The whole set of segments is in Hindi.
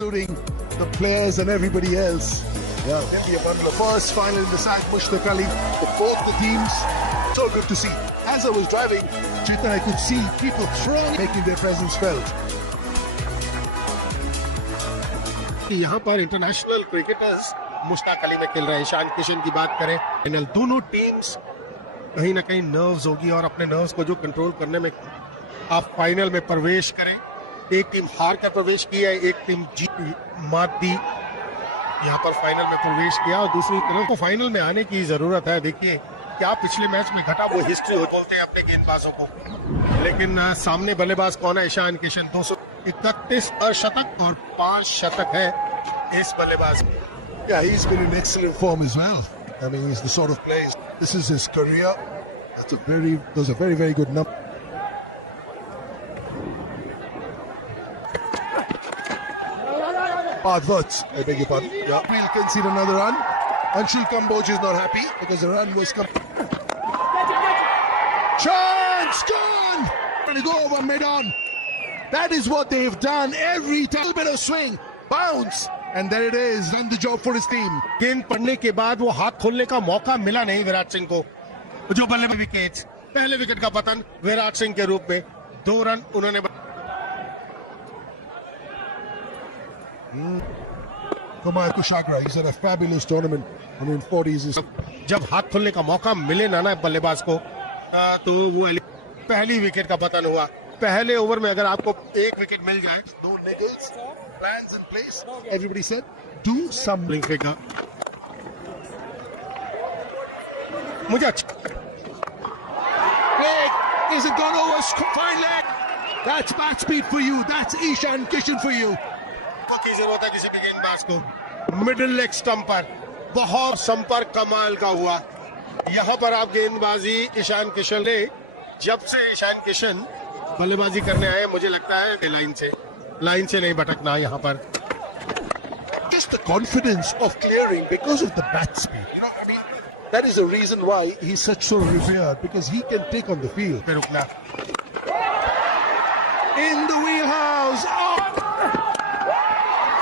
including the players and everybody else. Yeah, India won the first final in the side, Mushtaq Ali, for both the teams. So good to see. As I was driving, Chetan, I could see people thronging, making their presence felt. यहाँ पर इंटरनेशनल क्रिकेटर्स मुश्ताक अली में खेल रहे हैं. ईशान किशन की बात करें, फाइनल दोनों टीम्स कहीं ना कहीं नर्व्स होगी और अपने नर्व्स को जो कंट्रोल करने में आप फाइनल में प्रवेश करें. एक टीम हार कर प्रवेश की है, एक टीम जीत मात दी, यहाँ पर फाइनल में प्रवेश किया और दूसरी तरफ को फाइनल में आने की जरूरत है. देखिए क्या पिछले मैच में घटा वो हिस्ट्री बोलते हैं अपने गेंदबाजों को, लेकिन सामने बल्लेबाज कौन है? ईशान किशन. 231 अर्धशतक और 5 शतक है इस बल्लेबाज. Yeah, he's been in excellent form as well. I mean, he's the sort of player. This is his career. Those are very good numbers. Advert, I beg your pardon. Yeah, we'll concede another run. Anshul Kamboj is not happy because the run was chance gone. Going to go over mid-on. That is what they've done every time. Bit of swing, bounce, and there it is. Done the job for his team. गेंद पड़ने के बाद वो हाथ खोलने का मौका मिला नहीं विराट सिंह को, जो बल्ले में विकेट. पहले विकेट का पतन विराट सिंह के रूप में. 2 रन उन्होंने. Kumar Kushagra, he's had a fabulous tournament. I mean, 40s is. जब हाथ खोलने का मौका मिले ना बल्लेबाज को, तो वो पहली विकेट का पतन हुआ. पहले ओवर में अगर आपको एक विकेट मिल जाए, no niggles, plans in place. Everybody said, do something. मुझे अच्छा. Leg, is it gone over? Fine leg. That's match speed for you. That's Ishan Kishan for you. की जरूरत है किसी भी गेंदबाज को. मिडिल लेग स्टंप पर बहुत संपर्क कमाल का हुआ. यहाँ पर आप गेंदबाजी ईशान किशन ने, जब से ईशान किशन बल्लेबाजी करने आए, मुझे लगता है लाइन से नहीं भटकना यहाँ पर. Just the confidence of clearing because of the bat speed. You know, I mean, that is the reason why he's such so revered, because he can take on the field. In the wheelhouse. Oh!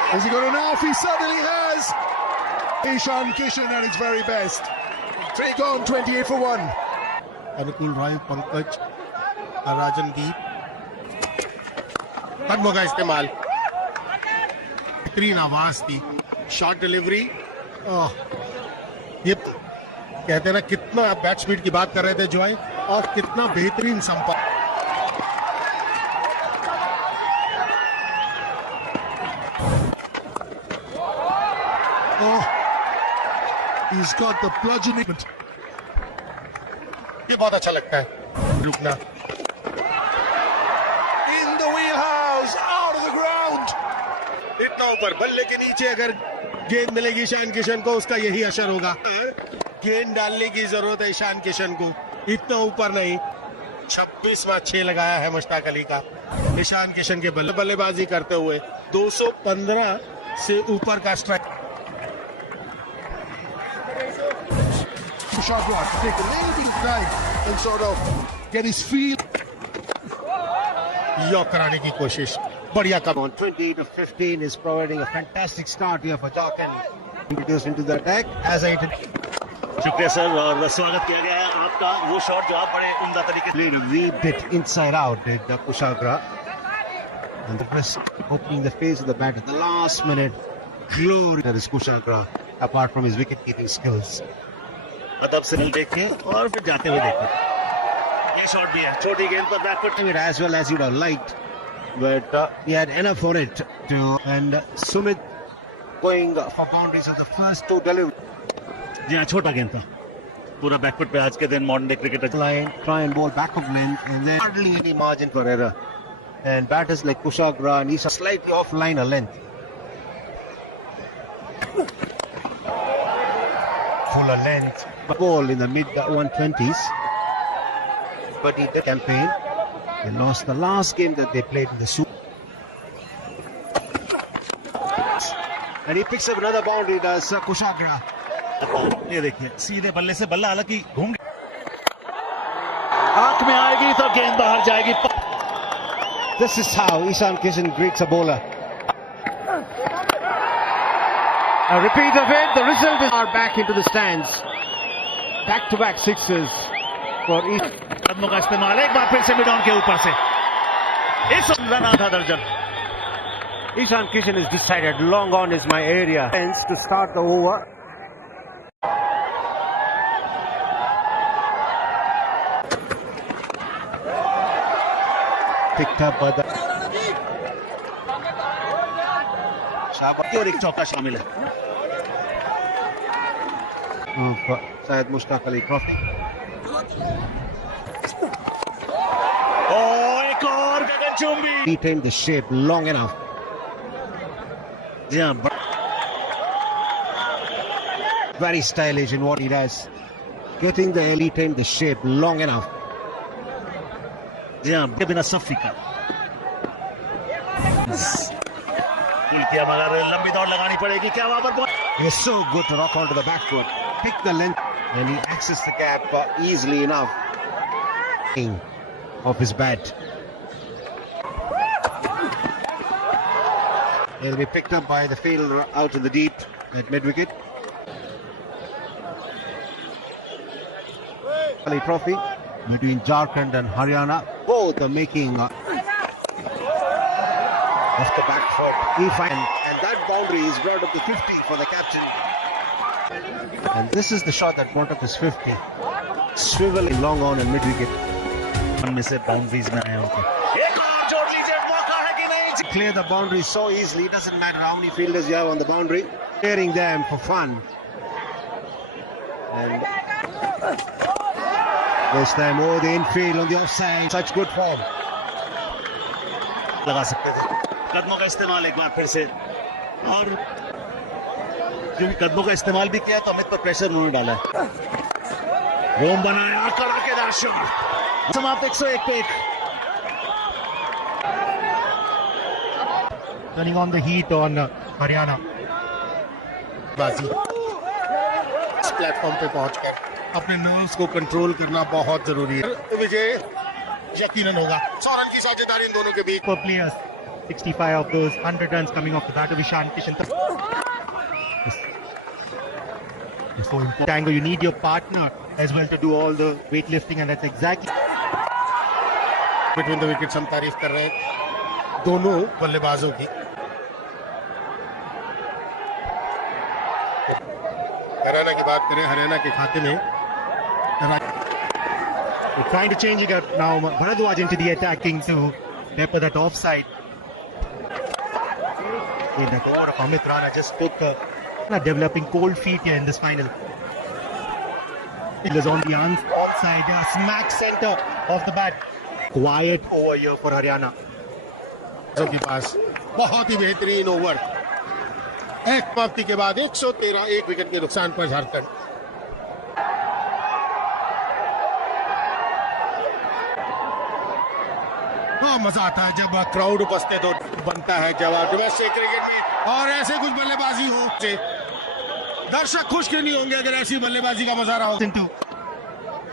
Has he got enough? He certainly has. Ishan Kishan at his very best. Take on 28 for 1. Anukul Rai, Pankaj, Rajandeep. खत्म होगा इस्तेमाल. बेहतरीन आवाज थी, शॉर्ट डिलीवरी. ये कहते हैं ना, कितना बैट स्पीड की बात कर रहे थे जॉय, और कितना बेहतरीन संपर्क. He's got the bludgeoning. ये बहुत अच्छा लगता है रुकना. In the wheelhouse, out of the ground. इतना ऊपर बल्ले के नीचे अगर गेंद मिलेगी ईशान किशन को, उसका यही असर होगा. गेंद डालने की जरूरत है ईशान किशन को, इतना ऊपर नहीं. 26वां 6 लगाया है मुश्ताक अली का. ईशान किशन के बल्लेबाजी करते हुए 215 से ऊपर का strike. Kushagra to take a little bit of time and sort of get his feel. York कराने की कोशिश, बढ़िया काम. 20-15 is providing a fantastic start here for Jharkhand. Introduced into the attack as I did. शुक्रिया सर, और स्वागत किया गया है आपका. वो शॉट जो आप बड़े उम्दा तरीके से played a wee bit inside out, did Kushagra, and the rest opening the face of the bat at the last minute. Glory that is Kushagra, apart from his wicket keeping skills. मतलब सिग्नल देखें और फिर जाते हुए देखें. ये शॉट भी है, छोटी गेंद पर back foot. As well as you'd have liked, but he had enough for it to. And Sumit going for boundaries of the first 2 deliveries. जी हाँ, छोटा गेंद था, पूरा बैकफुट पे. आज के दिन modern day cricketer line, try and bowl back of length, and then hardly any margin for error. And batters like Kushagra and he's slightly off line a length. Fuller length. Ball in the mid 120s, but he did campaign. They lost the last game that they played in the Super. And he picks up another boundary. Does Kushagra? ये देखिए, सीधे बल्ले से बल्ला हालांकि घूम आंख में आएगी तो गेंद बाहर जाएगी. This is how Ishan Kishan greets a bowler. A repeat of it. The result is are back into the stands. Back-to-back sixes for East. कदमों का इस्तेमाल एक बार फिर से मिड ऑन के ऊपर से इस रन आधा दर्जन. Ishan Kishan has decided long on is my area. Hence to start the over. Picked up by the और एक चौका शामिल है. Syed Mushtaq Ali Trophy. एक और गगनचुंबी. Retained the shape long enough. जी हाँ, Very stylish in what he does. Getting the retained the shape long enough. जी हाँ, बिना सफी का किया, मगर लंबी दौड़ लगानी पड़ेगी. क्या वहां पर He's so good to rock onto the back foot. Pick the length and he accessed the gap easily enough. Of his bat. He'll be picked up by the fielder out in the deep at mid-wicket. Ali Trophy between Jharkhand and Haryana. Both are making off the back foot. And that boundary is brought up to 50 for the captain. And this is the shot that brought up his 50. Swiveling long on and mid-wicket. में से बाउंड्रीज में आया होगा. एक और जोड़ लीजिए, मौका है कि नहीं. Clear the boundary so easily. It doesn't matter how many fielders you have on the boundary. Clearing them for fun. And this time over the infield on the offside. Such good form. लगा सकते थे. कदमों का इस्तेमाल एक बार फिर से, और क्योंकि कदमों का इस्तेमाल भी किया तो अमित पर प्रेशर उन्होंने डाला है. रोम बनाया, कड़ाकेदार शॉट. समाप्त 101 पे 1. Turning on the heat on Haryana. बाजी इस प्लेटफॉर्म पे पहुंचकर अपने नर्व्स को कंट्रोल करना बहुत जरूरी है. विजय यकीनन होगा. 100 रन की साझेदारी इन दोनों के बीच. For players, 65 of those 100 runs coming off the bat of Ishan Kishan. So in tango, you need your partner as well to do all the weightlifting, and that's exactly. Between the wickets हम तारीफ कर रहे हैं दोनों बल्लेबाजों की. हरियाणा की बात करें, हरियाणा के खाते में They're trying to change it up now. Bharadwaj into the attacking to pepper that offside. In that over of Amit Rana just spoke developing cold feet here in this final. It was on the outside, smack center of the bat. Quiet over here for Haryana. के पास बहुत ही बेहतरीन ओवर. एक समाप्ति के बाद 113 एक विकेट के नुकसान पर झारखंड. हाँ, मजा आता है जब क्राउड उपस्थित हो. बनता है जब डोमेस्टिक क्रिकेट में और ऐसे कुछ बल्लेबाजी हो, दर्शक खुश क्यों नहीं होंगे अगर ऐसी बल्लेबाजी का मजा रहा हो.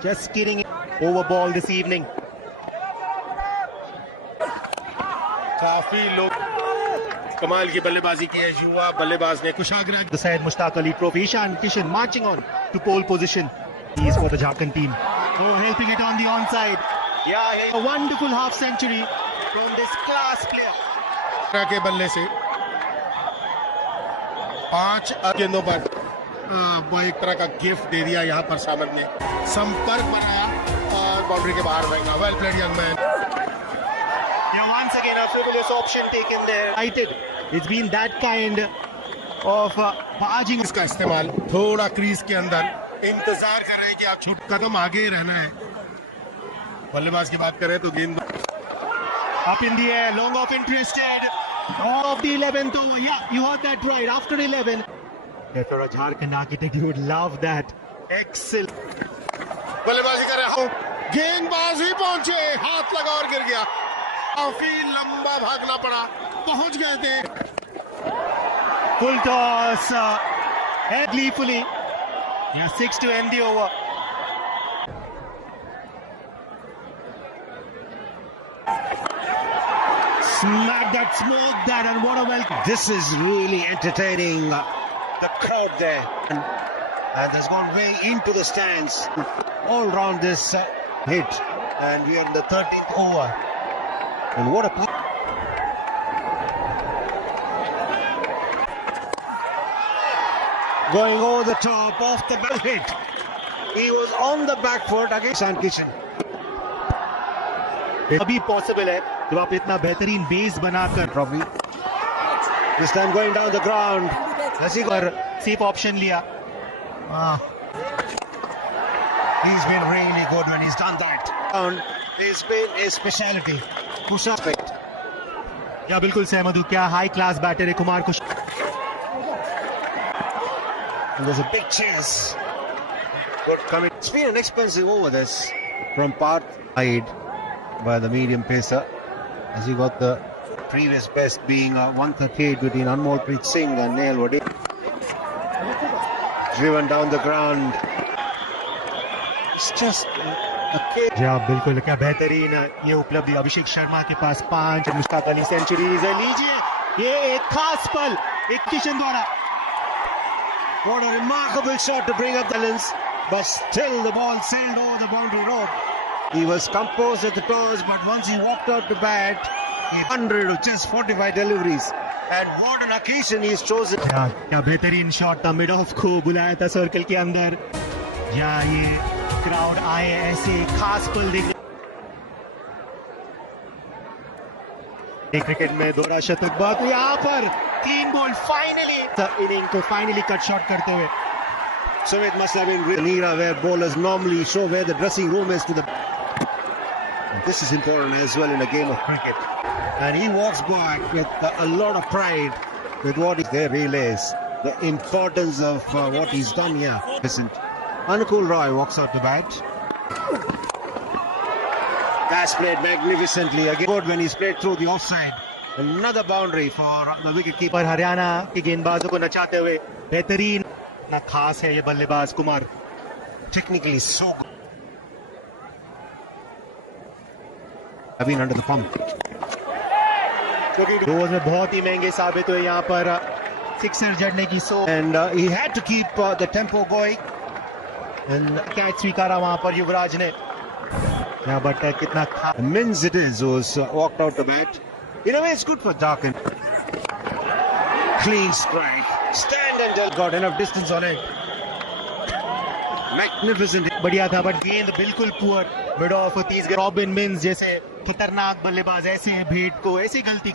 Just getting over ball this evening. काफी लोग कमाल की बल्लेबाजी की है. युवा बल्लेबाज ने कुशाग्र The Syed Mushtaq Ali Trophy. Ishan Kishan marching on to pole position. He is for the Jharkhand team. Oh, helping it on the onside. Yeah, a wonderful half century from this class player. के बल्ले से 5 गेंदों पर वो एक तरह का गिफ्ट दे दिया. यहाँ पर सामंत ने संपर्क बनाया और बाउंड्री के बाहर फेंका. Well played young man. Yeah, once again a frivolous option taken there. It's been that kind of barging. इसका इस्तेमाल थोड़ा क्रीज के अंदर इंतजार कर रहे हैं कि आप छूट कदम आगे ही रहना है. बल्लेबाज की बात करें तो गेंद Up in the air, long off interested. Of the 11th over. Yeah, you heard that right. After 11. If you're a Jharkhand architect, you would love that. Excellent. बल्लेबाजी कर रहे हो. गेंदबाज ही पहुंचे, हाथ लगा और गिर गया. काफी लंबा भागना पड़ा. पहुंच गए थे. Full toss. Head gleefully. Yeah, 6 to end the over. Smack that that, smoked that, and what a welcome. This is really entertaining. The crowd there. And has gone way into the stands. All round this hit. And we are in the 13th over. And what a play. Going over the top, off the back hit. He was on the back foot against Ishan Kishan. अभी पॉसिबल है जब आप इतना बेहतरीन बेस बनाकर Trophy. This time going down the ground. पर सेफ ऑप्शन लिया. He's been really good when he's done that. He's been his speciality. Kusha aspect. या बिल्कुल सहमत हूँ. क्या हाई क्लास बैटर है कुमार कुश. And there's a big chase. Good coming. It's been an expensive over this from Parth side by the medium pacer, as he got the previous best being 138 between Anmolpreet Singh and Neil Wadi. Driven down the ground. It's just a case. जी हाँ बिल्कुल. क्या बेहतरीन ये उपलब्धि. अभिषेक शर्मा के पास 5, मुश्ताक अली सेंचुरीज है. लीजिए ये एक खास पल एक किशन द्वारा. What a remarkable shot to bring up the balance, but still the ball sailed over the boundary rope. He was composed at the toes, but once he walked out to bat, 100 with just 45 deliveries. And what an occasion he's chosen. क्या बेहतरीन शॉट था. मिड ऑफ को बुलाया था सर्कल के अंदर. या ये क्राउड आए ऐसे खास पल देख. क्रिकेट में दोहरा शतक बात. यहाँ पर क्लीन बॉल फाइनली इनिंग को फाइनली कट शॉट करते हुए. So it must have been an era where bowlers normally show where the dressing room is to the. This is important as well in a game of cricket. And he walks back with a lot of pride with what is there relays. The importance of what he's done here. Listen, Anukul Roy walks out to bat. That's played magnificently. Again, good when he's played through the offside. Another boundary for the wicket keeper. पर हरियाणा के गेंदबाजों को नचाते हुए बेहतरीन ना खास है ये बल्लेबाज Kumar. Technically so good. I've been under the pump. क्योंकि रोज में बहुत ही महंगे साबित हुए यहाँ पर सिक्सर जड़ने की सो. And he had to keep the tempo going. Catch स्वीकारा वहां पर युवराज ने. यहाँ बट कितना Mins it is who's walked out to bat. In a way, it's good for Darkin. Clean strike. Stand and got enough distance on it. Magnificent. बढ़िया था बट गेंद बिल्कुल poor. Mid of 30. Robin mince जैसे खतरनाक बल्लेबाज ऐसे भेंट को ऐसी गलती